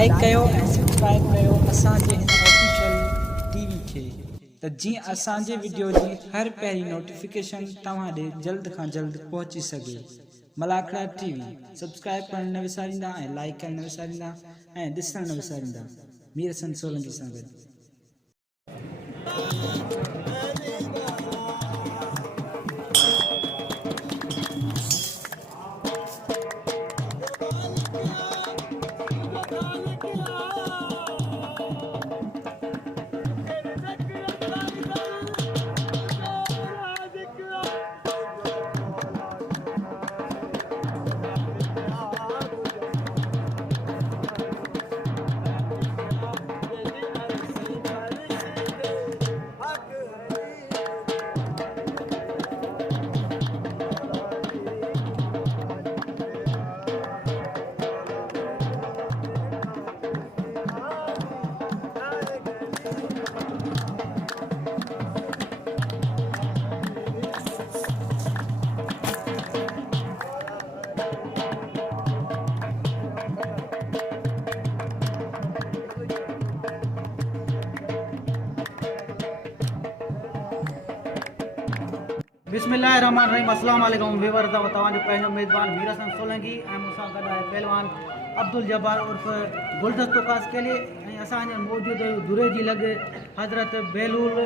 Like कयो ऐं subscribe कयो असांजे हिन ऑफिशियल टीवी खे त जीअं असांजे वीडियो जी हर पहिरीं नोटिफिकेशन तव्हां ॾे जल्द खां जल्द पहुची सघे। मलाखड़ा टीवी सब्सक्राइब करणु न विसारींदा ऐं लाइक करणु न विसारींदा ऐं ॾिसणु न विसारींदा। मीर हसन सोलंकी सां गॾु। बिस्मिल्लाहिर्रहमानिर्रहीम। अस्सलाम वालेकुम व्यूअर। तव्हांजो पंहिंजो मेज़बान मीर हसन सोलंकी ऐं मूंसां गॾु आहे पहलवान अब्दुल जब्बार उर्फ़ गुलदस्तो कासकेली ऐं असांजे मौजूदु दुरे जी लॻ हज़रत बेलूल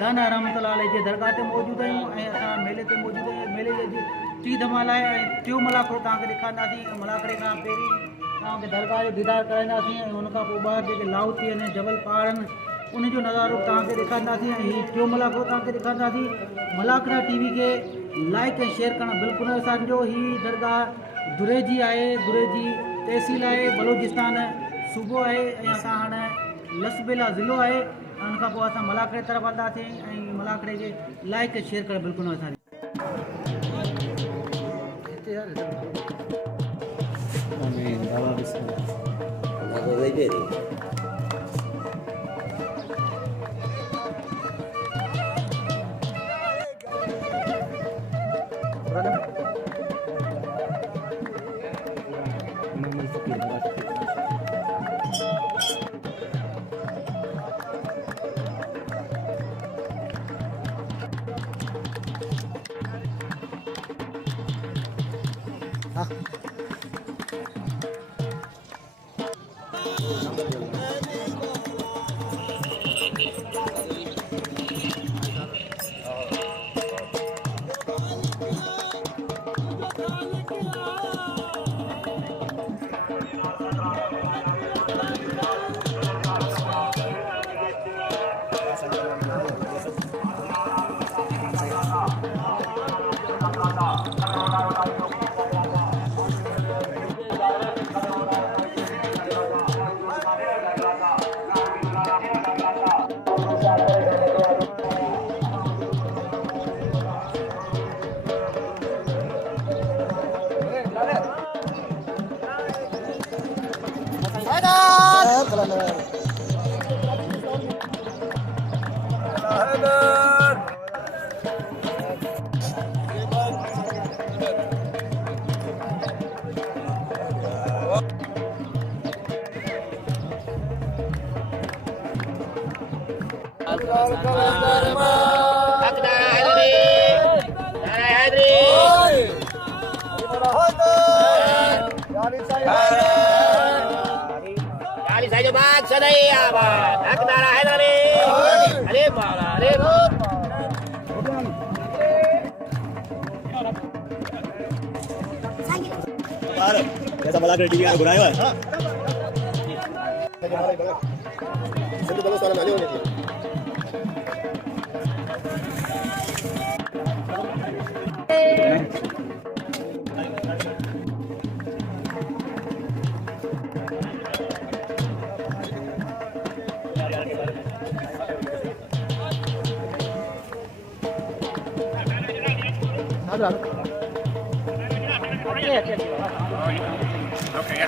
दाना रहमतुल्लाह अलैह जे दरगाह ते मौजूदु आहियूं ऐं असां मेले ते मौजूदु आहियूं। मेले जे टी धमाल आहे ऐं टियों मलाखड़ो तव्हांखे ॾेखारींदासीं। मलाखड़े खां पहिरीं तव्हांखे दरगाह जो दीदार कराईंदासीं ऐं हुनखां पोइ ॿाहिरि जेके लाहौती आहिनि जबल पहाड़ आहिनि उनजो नज़ारो तव्हांखे ॾेखारींदासीं ऐं हीउ टियों मलाखड़ो तव्हांखे ॾेखारींदासीं। मलाखड़ा टीवी खे लाइक ऐं शेयर करणु बिल्कुलु न विसारिजो। हीअ दरगाह दुरे जी आहे, दुरे जी तहसील आहे, बलोचिस्तान सूबो आहे ऐं असां हाणे लसबेला ज़िलो आहे ऐं उनखां पोइ असां मलाखड़े तरफ़ हलंदासीं ऐं मलाखड़े खे लाइक ऐं शेयर करणु बिल्कुलु न विसारिजो। कैसा मलाखड़ा टीवी यार बुराया है हां सिंध बलोचिस्तान में होने चाहिए। Okay.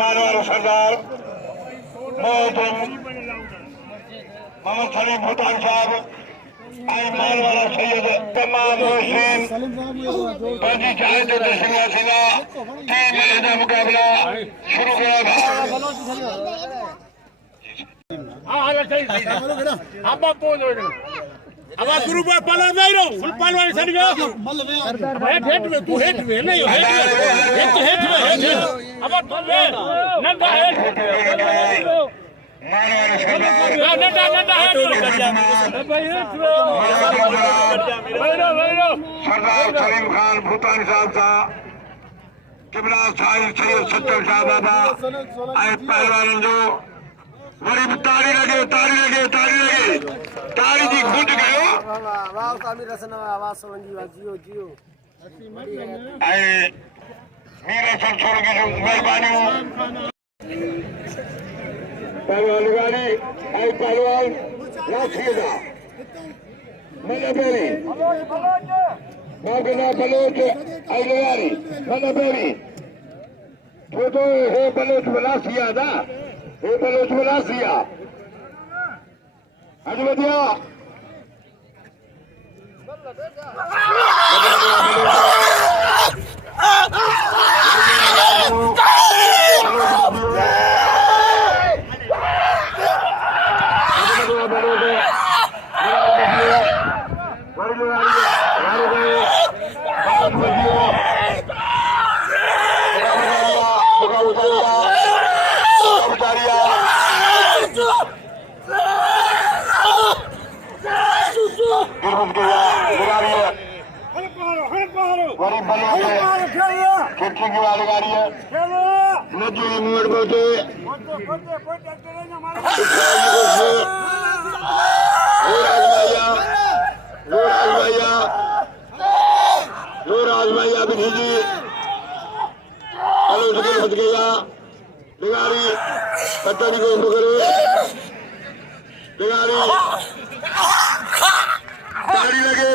मानवर सरदार मोहतरम मोहम्मद सलीम भूटान साहब मानवाला सैयद तमाम मुस्लिम बाजी चाहे तो दशमिया सिला 3 मिनट का मुकाबला शुरू करा अब गुरु पर पलर नहीं रहो फुल पलवान सर गया हेट में तू हेट में नहीं हेट में अब नंदा हेट नंदा हेट सरदार सलीम खान भूटान साहब का किबला साहिब सैयद सत्तर शाह बाबा आए पहलवान जो बड़ी तारी लगे तारी जी घुट गयो वाह तामीर रसना आवाज समझी वा जियो जियो आए मेरे सब छोड़ के जो मेहरबानी पहलवान गाड़ी आए पहलवान लाठीदा मलबेरी नागना बलोच आई लगारी मलबेरी तो हे बलोच बलासिया दा हे बलोच बलासिया अजमदिया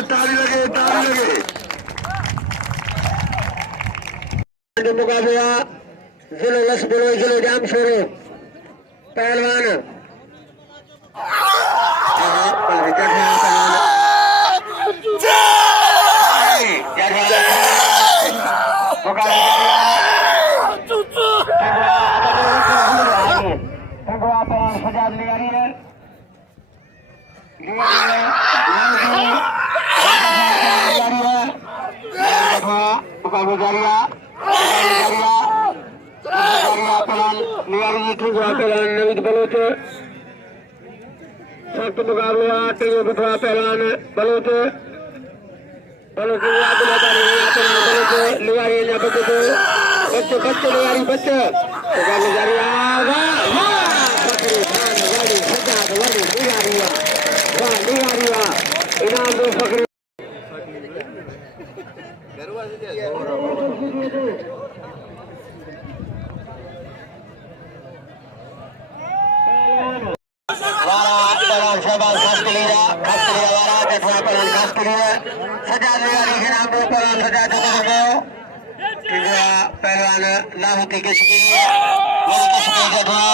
ताली लगे मुकाबला जिले लसबलो जिले जाम छोरो पहलवान नवीद बलोच सख्त मुकाबला पहलवान बलोच लिवारी बच्चे बच्चे लिवारी बच्चे इनाम दो फकरी खास करिए वाला देखवा पहलवान खास करिए सजा दिवारी के नाम पे पहलवान सजा चुके हो किंवा पहलवान लाहौती के शिकरिए ये कश्मीर देखवा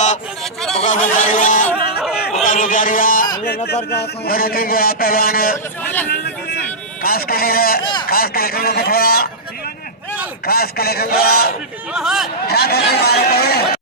मुकाबला जारिया और किंवा पहलवान खास करिए देखवा खास करिए किंवा जाते हैं मारे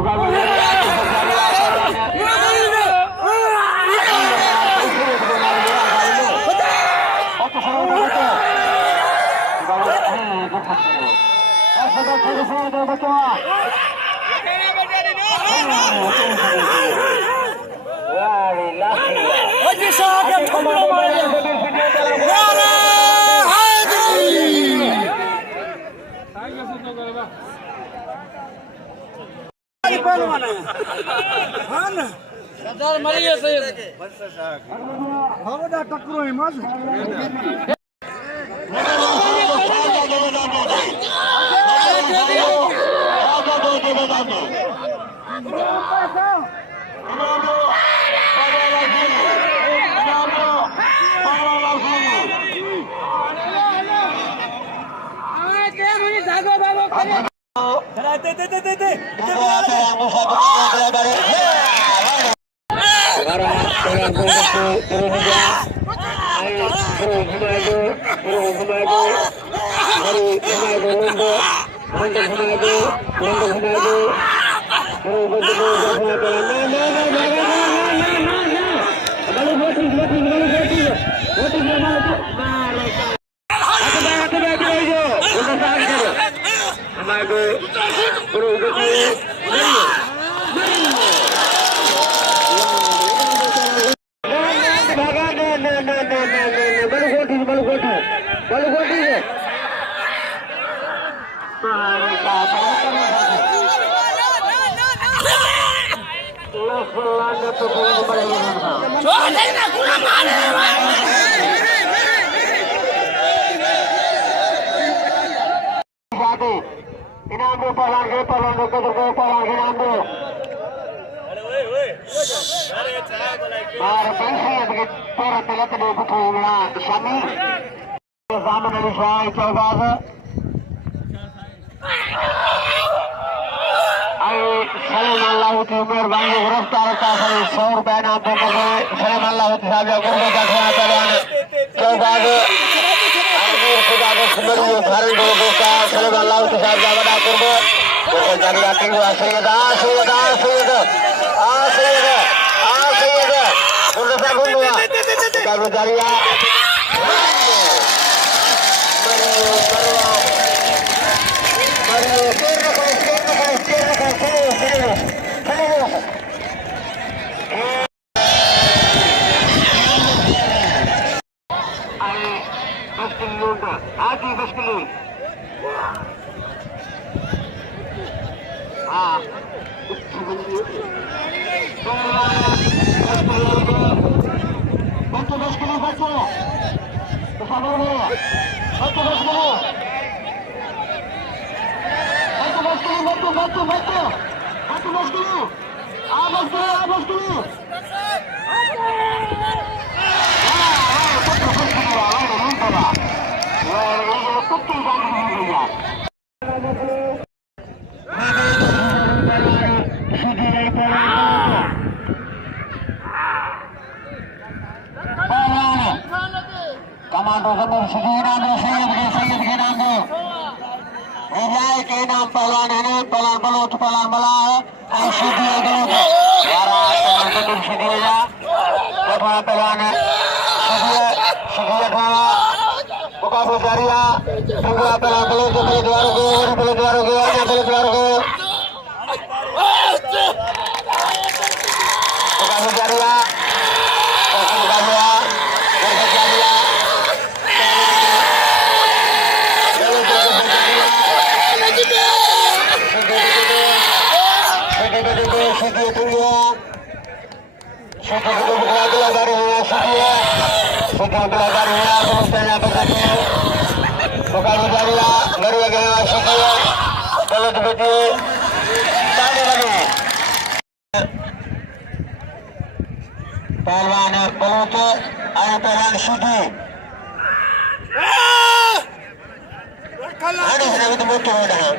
Vamos, कुत्ती जाती हुई भैया कमांडो जमीन सैयद के नाम दो विजय के नाम पहलवान है पहलवान बलोच पहलवान बला है पहलवान है मुकाबला जारी है पहलवान बलोच बलेद्वारों को मुकाबला जारी है पहलवान बलोच आए पहलवान सीधी मोटे हो रहे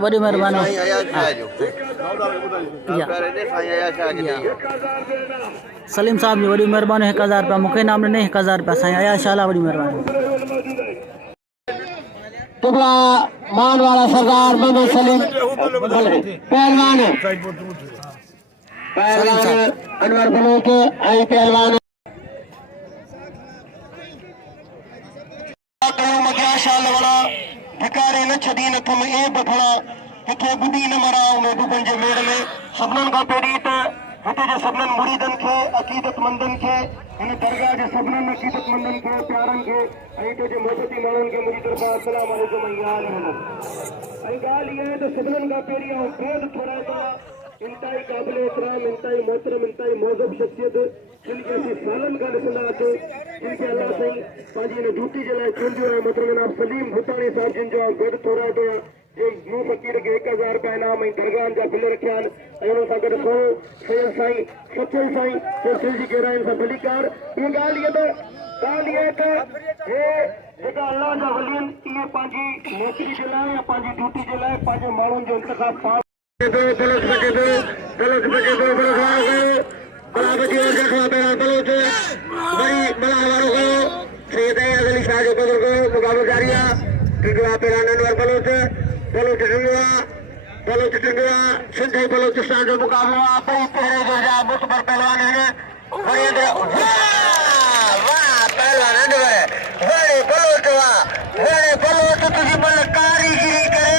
बड़ी मेहरबानी सलीम साहब जी बड़ी मेहरबानी 1000 रुपया मूंखे नाम ने 1000 रुपया साईं आया शाला बड़ी मेहरबानी टुकड़ा मान वाला सरदार मोहम्मद सलीम पहलवान अनवर बलोच आई पहलवान भिकारी न छदी न थम ए बठड़ा किथे बुधी न मरा उन डुबन जे मेड़ में सबनन का पेरी त हते जे सबनन मुरीदन के अकीदतमंदन के इन दरगाह जे सबनन अकीदतमंदन के प्यारन के आई तो जे मोहब्बती मानन के मुरी तरफा अस्सलाम वालेकुम यार आई गाल ये तो सबनन का पेरी और खुद थोड़ा सा इंतहाई काबिल एहतराम इंतहाई मोहतरम इंतहाई मौजूब शख्सियत जिनके असीं सालन का ॾिसंदा अचूं जिनके अल्लाह साईं पंहिंजी हिन ड्यूटी जे लाइ चूंडियो आहे मोहतरम जनाब सलीम भूतानी साहिब जिन जो गॾु थोरा जो नू फ़कीर खे 1000 रुपया इनाम ऐं दरगाहनि जा बिल रखिया आहिनि ऐं हुन सां गॾु थोरो सैयद साईं सचल साईं जो दिलि जी गहराइनि सां भलीकार ॿी ॻाल्हि इहा आहे त हे जेका अल्लाह जा वली आहिनि इहे पंहिंजी नौकरी जे लाइ या पंहिंजी ड्यूटी जे लाइ पंहिंजे माण्हुनि जो इंतिख़ाब पाण मुकाबलो जारी है सिंधी बलोचिस्तान जो मुकाबलो आहे पहिरें दर्जा मुतबर पहलवान आहिनि बलोच तुझी मन कारीगिरी करे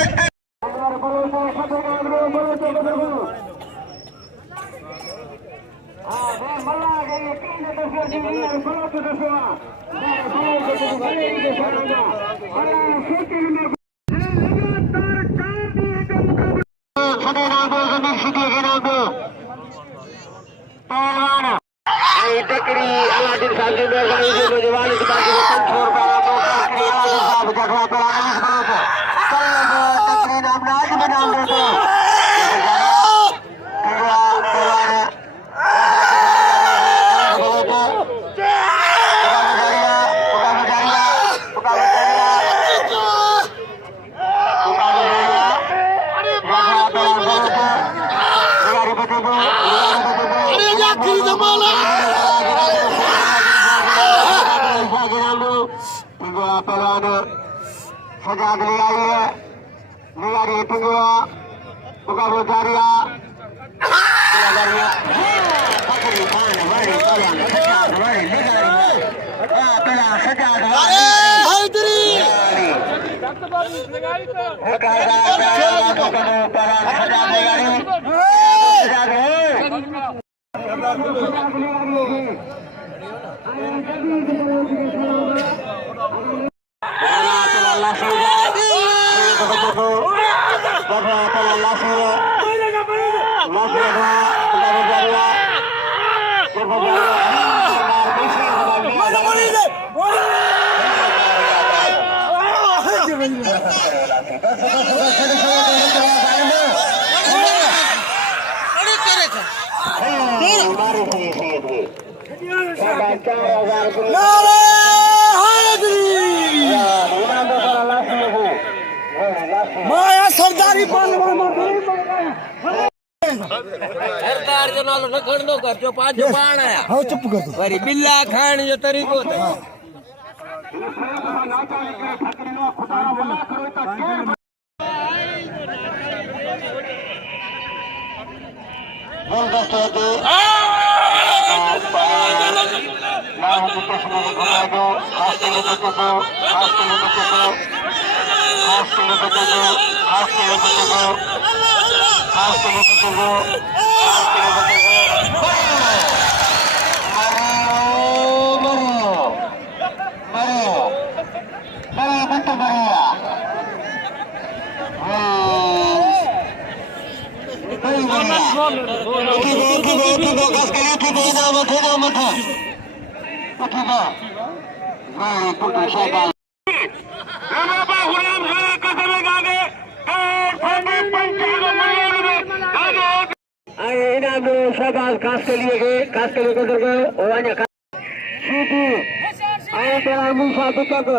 अलादीन साहब जी मेहरबानी जो नौजवान इस बात को अरे आखिरी जमाना पहलवान सजाद ले आई है, ले आ रही है पिंगुआ मुकाबला जारिया माया सरदारी सरकार जो नालो न खणंदो कर जो पांच पाण आया हाँ चुप कर तू वरी बिल्ला खाइण जो तरीक़ो कास के लिए गुजर गए मूसा तक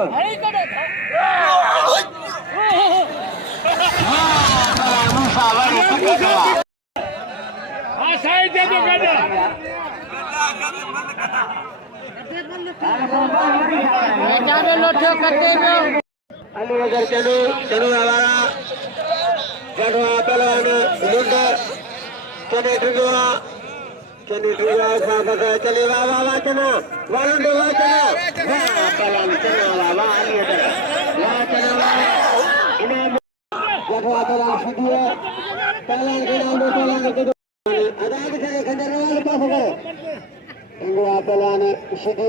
अलीनगर चलो चलो हमारा गढ़वा पहलवान लुंडर चने ढुआ चले वाह चना वालुंडे वाह चना वाह पहलवान चना वाह अलीनगर वाह चना वाह इनाम गढ़वा पहलवान सीधी पहलवान के नाम पहलवान के अदा के चले खंडर वाले पास करो गढ़वा पहलवान सीधी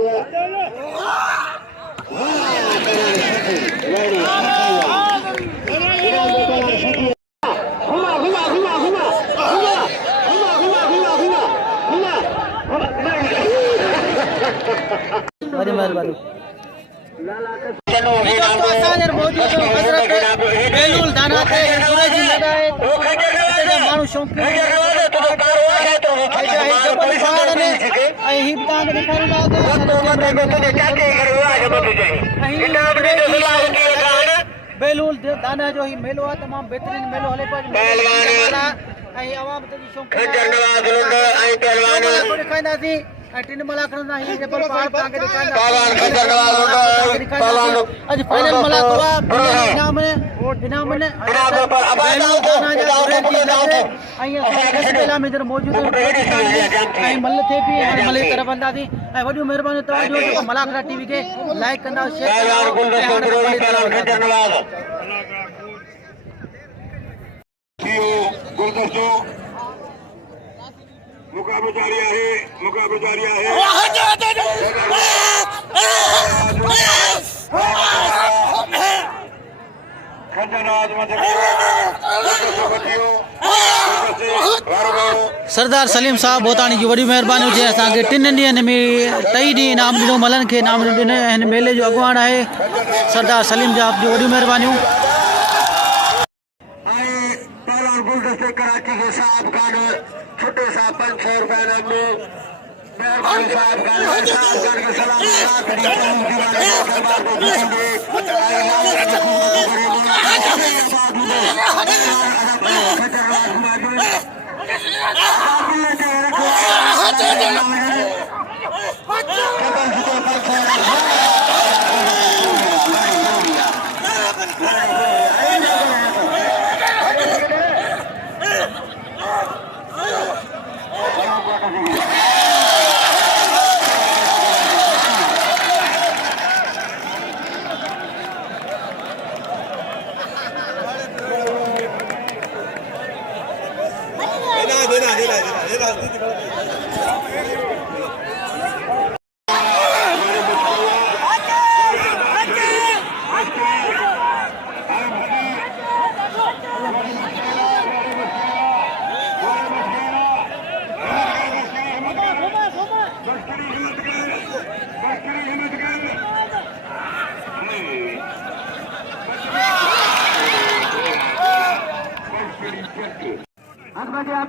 बड़ी मेहरबानी बेलूल दाना थे सूरज लगाए माण्हू शौक़ी बेलूल दाना जो ही मेलो आहे तमामु बहितरीन मेलो हले पियो आवाम ॾेखारींदासीं टिन मला खणंदा ही जबल पहाड़ तव्हांखे अॼु फाइनल मला इनाम में मौजूद ऐं मल थिए पई हाणे मल जी तरफ़ हलंदासीं ऐं वॾियूं महिरबानियूं तव्हांजो जेको मलाखड़ा टीवी खे लाइक कंदा शेयर मुकाबला जारी है सरदार सलीम साहब बोताणी जी वॾी महिरबानी हुजे असांखे 3 ॾींहंनि में 3 ॾींहं इनाम ॾिनो मलनि खे इनाम ॾिनो हिन मेले जो अॻुवाण आहे सरदार सलीम साहब जी वॾियूं महिरबानियूं गुलदस्ते कराची के साहब का छोटे साहब 500 रुपए में मेहरबानी साहब का सलाम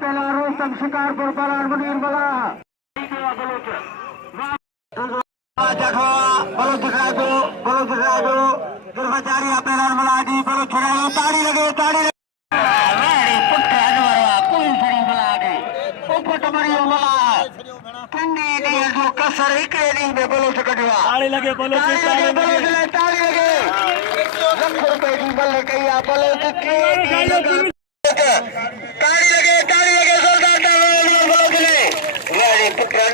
पहला रोस्तम शिकारपुर पलान मुनीर बला कर्मचारी पहलान मला जी बलो छुड़ायो ताड़ी लगे कसर एक बलो से कटवा ताड़ी लगे लख रुपए की बल कई बलो ताड़ी लगे पुत्र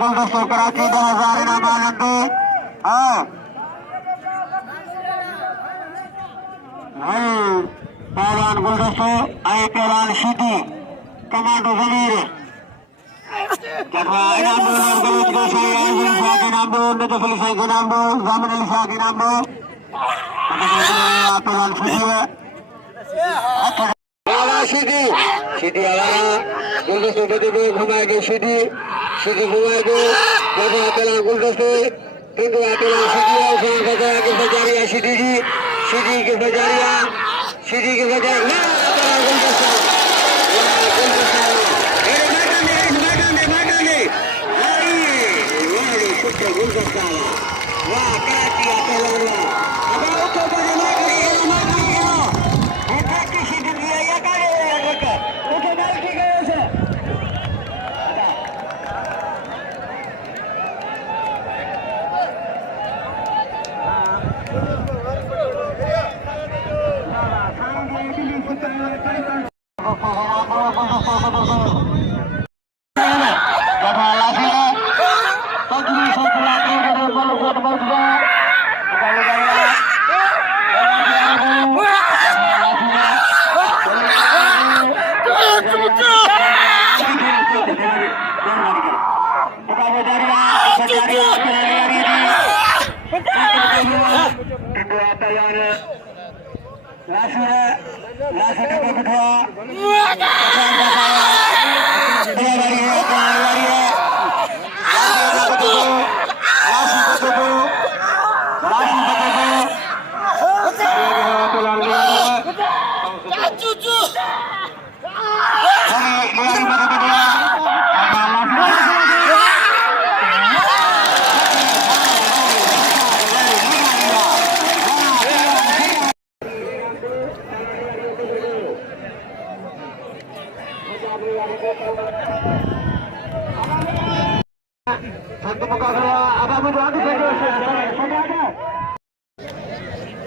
गुलदस्तों कराची 2000 इनाम आनंदे पहलवान गुलदस्तों आए पहलवान शीटी कमांडो जमीर जगवा इनाम दो गलत को सही अली शाह के नाम दो नजफ अली शाह के नाम दो जामिन अली शाह के नाम दो पहलवान शीटी शीटी आला गुलदस्तों बदे घुमाएंगे शीटी घुमाएंगे जगवा पहलवान गुलदस्तों किंतु पहलवान शीटी उस्मान बजाया के बजारिया शीटी जी शीटी के बजारिया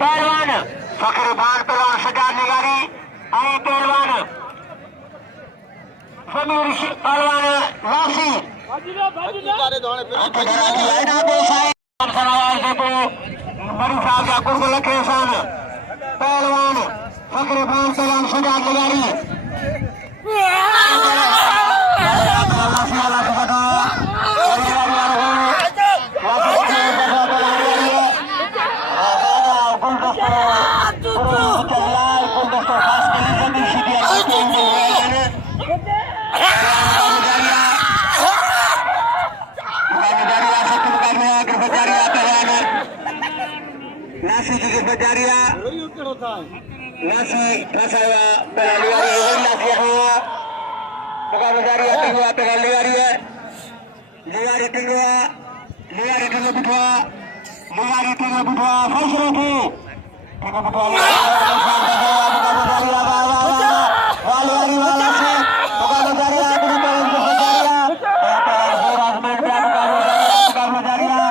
पहलवान फखर भान पहलवान सजाद निगारी आए पहलवान जमीर पहलवान वासी बड़ी साहब का कुर्ब लखे सन पहलवान फखरे खान सलाम Shujaat लगारी nasi gigi pejaria nasi rasanya pelaliari nasi hawa bukan pejaria tinggal pelaliari liari tinggal berdua liari tinggal berdua fasilitas tinggal berdua bukan pejaria wali walasi bukan pejaria bukan pejaria bukan pejaria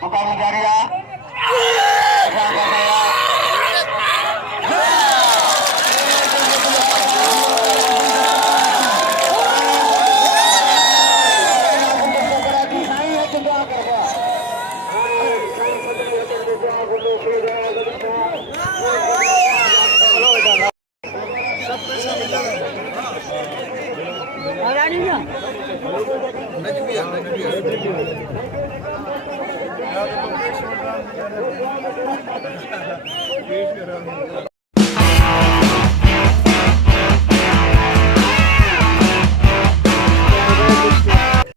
bukan jariah